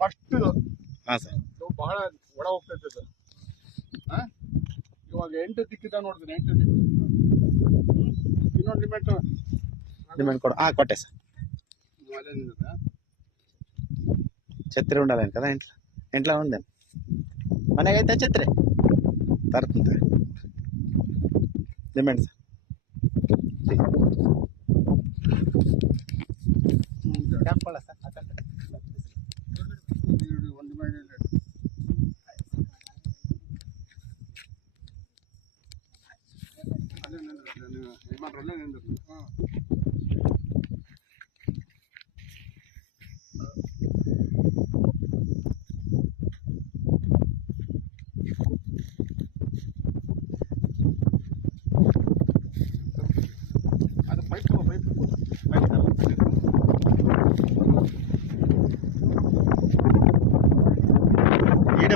First ಹಾಂ sir. ಬಹಳ ಒಳ ಹೋಗ್ತೈತೆ ಅದು. ಇವಾಗ 8 ದಿಕ್ಕಿದ ನೋಡ್ತೀನಿ, 8 ದಿಕ್ಕು. ಇನ್ನೊಂದು ಡಿಮ್ಯಾಂಡ್ ಕೊಡು. కొట్టే సార్. ఛత్రి ఉండాలని కదా ఇంట్లో ఉంది. మనకైతే ఛత్రి తరుతుంది. Demand sir. ಒಂದು